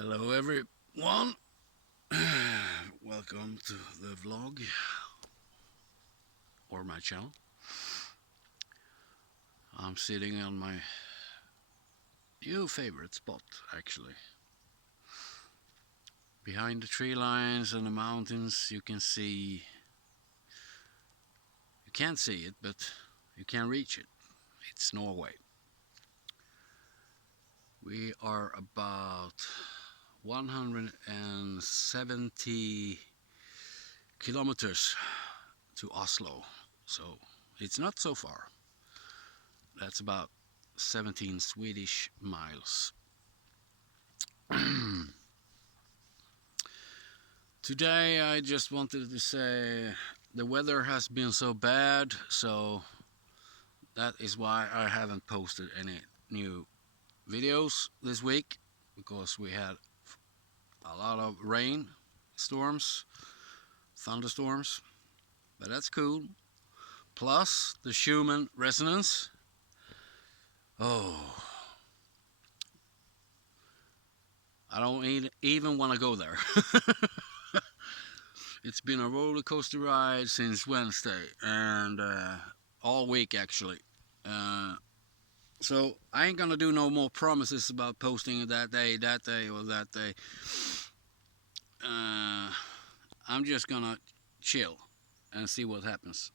Hello everyone, welcome to the vlog or my channel. I'm sitting on my new favorite spot actually. Behind the tree lines and the mountains you can't see it, but you can reach it. It's Norway. We are about 170 kilometers to Oslo, so it's not so far. That's about 17 Swedish miles. Today I just wanted to say the weather has been so bad, so that is why I haven't posted any new videos this week, because we had a lot of rain, storms, thunderstorms, but that's cool. Plus the Schumann resonance. Oh, I don't even want to go there. It's been a roller coaster ride since Wednesday and all week actually. So I ain't gonna do no more promises about posting that day, or that day. I'm just gonna chill and see what happens.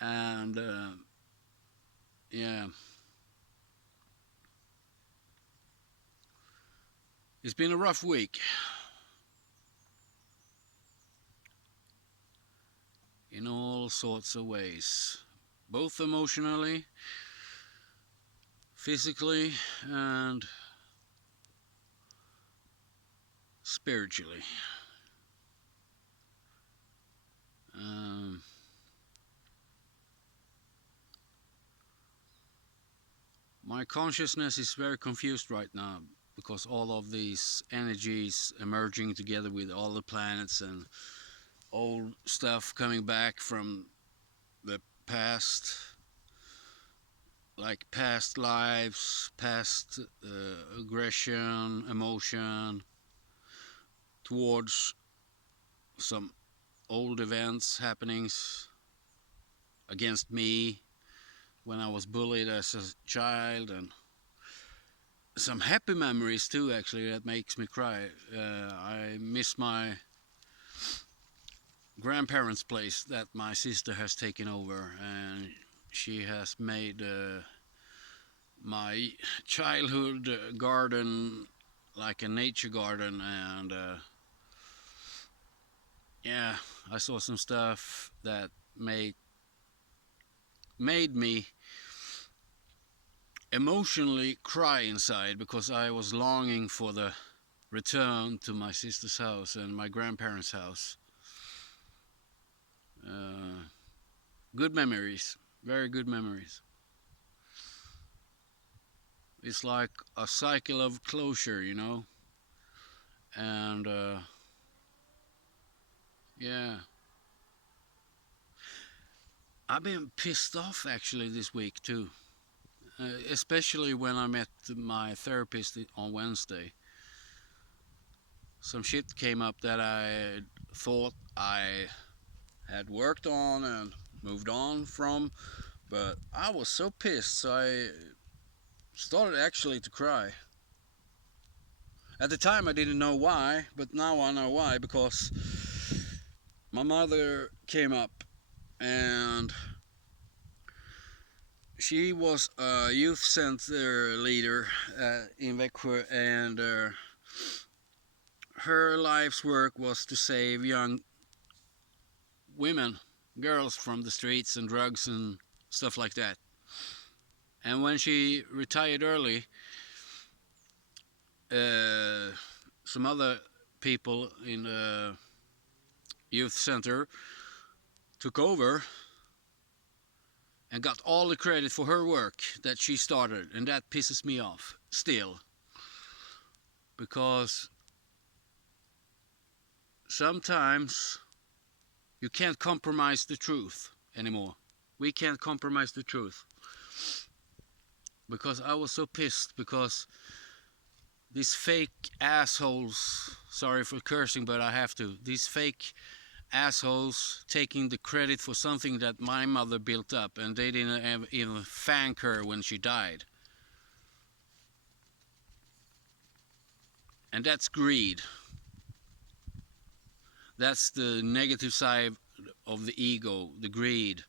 And yeah, it's been a rough week in all sorts of ways, both emotionally, physically, and spiritually. Um, my consciousness is very confused right now because all of these energies emerging together with all the planets and old stuff coming back from the past, like past lives, past aggression, emotion towards some old events, happenings against me when I was bullied as a child, and some happy memories too actually that makes me cry. I miss my grandparents' place that my sister has taken over, and she has made my childhood garden like a nature garden. And yeah, I saw some stuff that made me emotionally cry inside, because I was longing for the return to my sister's house and my grandparents' house. Uh, Good memories, very good memories. It's like a cycle of closure, you know. And yeah, I've been pissed off actually this week too, especially when I met my therapist on Wednesday. Some shit came up that I thought I had worked on and moved on from, but I was so pissed, so I started actually to cry. At the time I didn't know why, but now I know why, because my mother came up, and she was a youth center leader in Växjö, and her life's work was to save young women, girls from the streets and drugs and stuff like that. And when she retired early, uh, some other people in the youth center took over and got all the credit for her work that she started, and that pisses me off still, because sometimes you can't compromise the truth anymore. We can't compromise the truth, because I was so pissed, because these fake assholes, sorry for cursing, but I have to, these fake assholes taking the credit for something that my mother built up, and they didn't even thank her when she died. And that's greed. That's the negative side of the ego, the greed,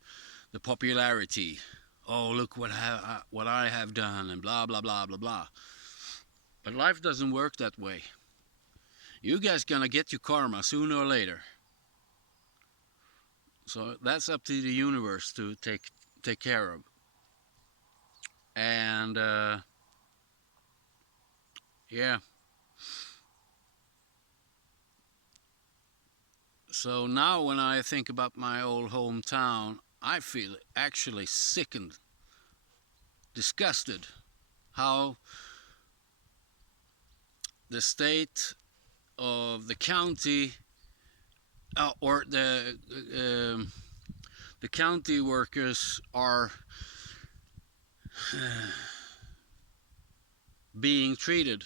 the popularity. Oh, look what I have done, and blah blah blah blah blah. But life doesn't work that way. You guys gonna get your karma sooner or later. So that's up to the universe to take care of. And yeah. So now when I think about my old hometown, I feel actually sickened, disgusted how the state of the county or the county workers are being treated.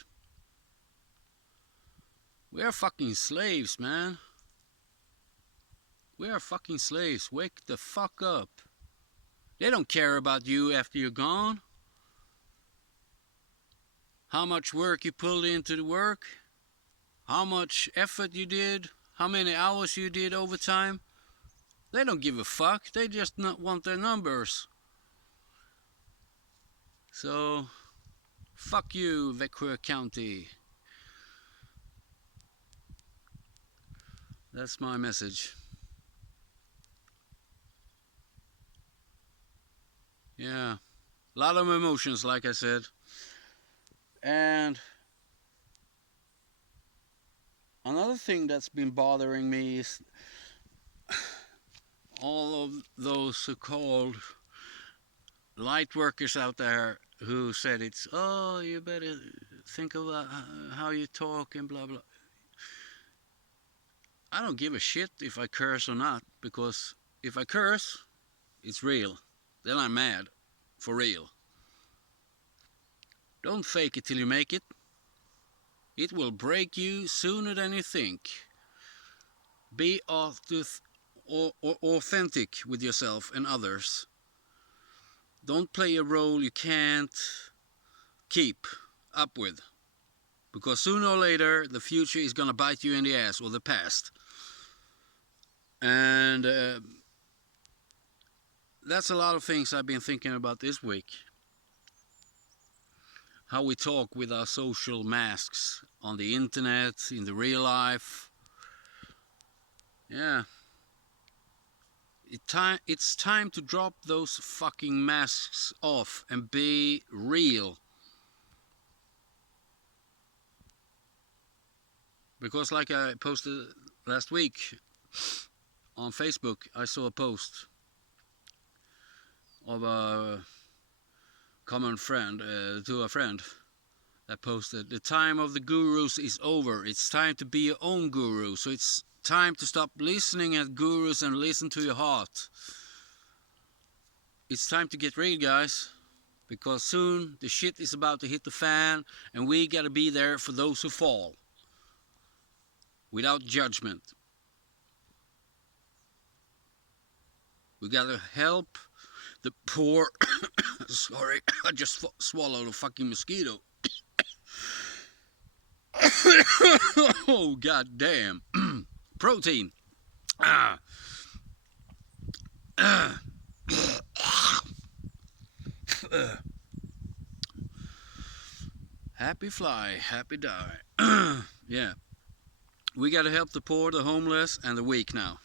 We are fucking slaves, man. We are fucking slaves. Wake the fuck up. They don't care about you after you're gone. How much work you pulled into the work. How much effort you did. How many hours you did overtime. They don't give a fuck. They just want their numbers. So, fuck you, Växjö County. That's my message. Yeah, a lot of emotions, like I said. And another thing that's been bothering me is all of those so-called light workers out there who said it's, oh, you better think about how you talk and blah blah. I don't give a shit if I curse or not, because if I curse, it's real. Then I'm mad. For real. Don't fake it till you make it. It will break you sooner than you think. Be authentic with yourself and others. Don't play a role you can't keep up with. Because sooner or later, the future is gonna bite you in the ass, or the past. And that's a lot of things I've been thinking about this week. How we talk with our social masks on the internet, in the real life. Yeah. It's time to drop those fucking masks off and be real. Because like I posted last week on Facebook, I saw a post of a common friend to a friend that posted, the time of the gurus is over. It's time to be your own guru. So it's time to stop listening at gurus and listen to your heart. It's time to get real, guys, because soon the shit is about to hit the fan, and we gotta be there for those who fall without judgment. We gotta help the poor. Sorry, I just swallowed a fucking mosquito. Oh, god damn. Protein. Happy fly, happy die. Yeah. We gotta help the poor, the homeless, and the weak now.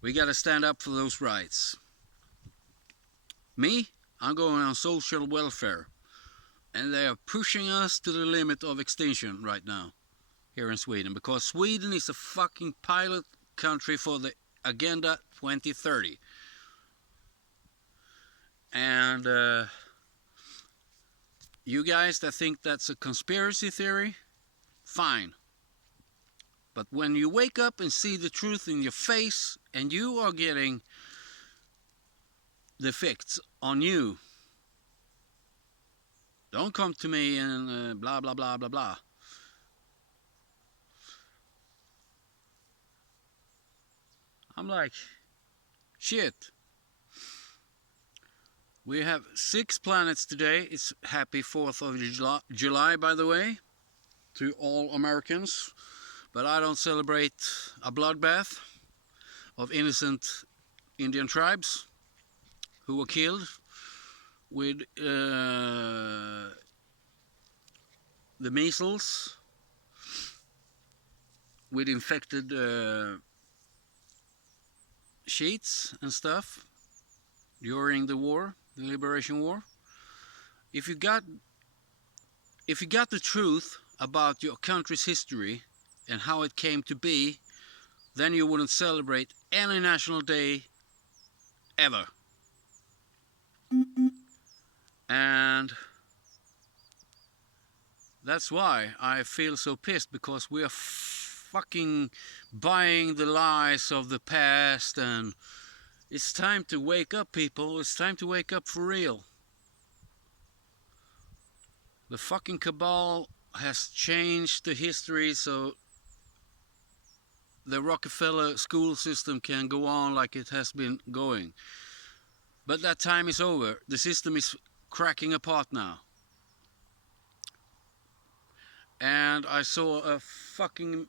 We gotta stand up for those rights. Me, I'm going on social welfare. And they are pushing us to the limit of extinction right now here in Sweden, because Sweden is a fucking pilot country for the Agenda 2030. And you guys that think that's a conspiracy theory, fine. But when you wake up and see the truth in your face, and you are getting the effects on you, Don't come to me and blah blah blah blah blah. I'm like, shit. We have 6 planets today. It's happy 4th of July, by the way, to all Americans. But I don't celebrate a bloodbath of innocent Indian tribes who were killed with the measles, with infected sheets and stuff during the war, the Liberation War. If you got the truth about your country's history and how it came to be, then you wouldn't celebrate any national day ever. And that's why I feel so pissed, because we are fucking buying the lies of the past, and it's time to wake up, people. It's time to wake up for real. The fucking cabal has changed the history so the Rockefeller school system can go on like it has been going. But that time is over. The system is cracking apart now. And I saw a fucking...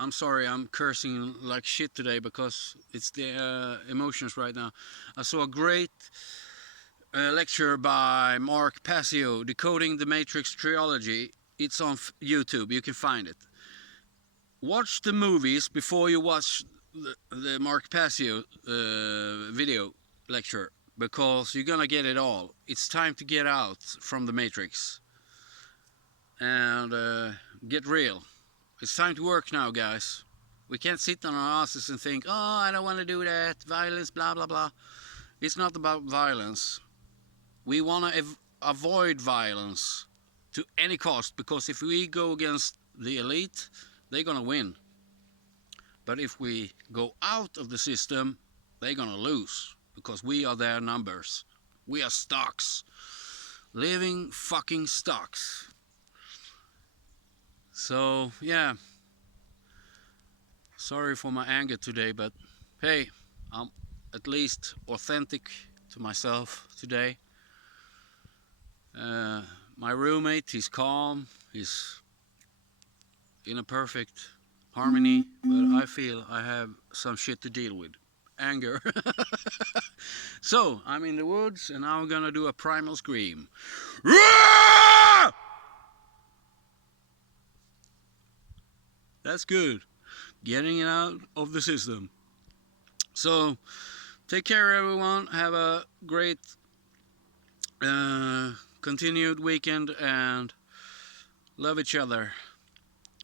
I'm sorry, I'm cursing like shit today because it's the emotions right now. I saw a great lecture by Mark Passio, Decoding the Matrix Trilogy. It's on YouTube, you can find it. Watch the movies before you watch the Mark Passio video lecture, because you're gonna get it all. It's time to get out from the Matrix and get real. It's time to work now, guys. We can't sit on our asses and think, oh, I don't want to do that, violence, blah blah blah. It's not about violence. We want to avoid violence to any cost, because if we go against the elite, they're gonna win. But if we go out of the system, they're gonna lose, because we are their numbers. We are stocks. Living fucking stocks. So, yeah. Sorry for my anger today, but hey, I'm at least authentic to myself today. My roommate, he's calm, he's in a perfect harmony, but I feel I have some shit to deal with. Anger. So, I'm in the woods and now I'm gonna do a primal scream. That's good. Getting it out of the system. So, take care everyone. Have a great continued weekend, and love each other,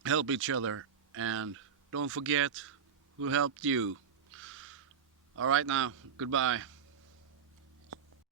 help each other, and don't forget who helped you. Alright now, goodbye.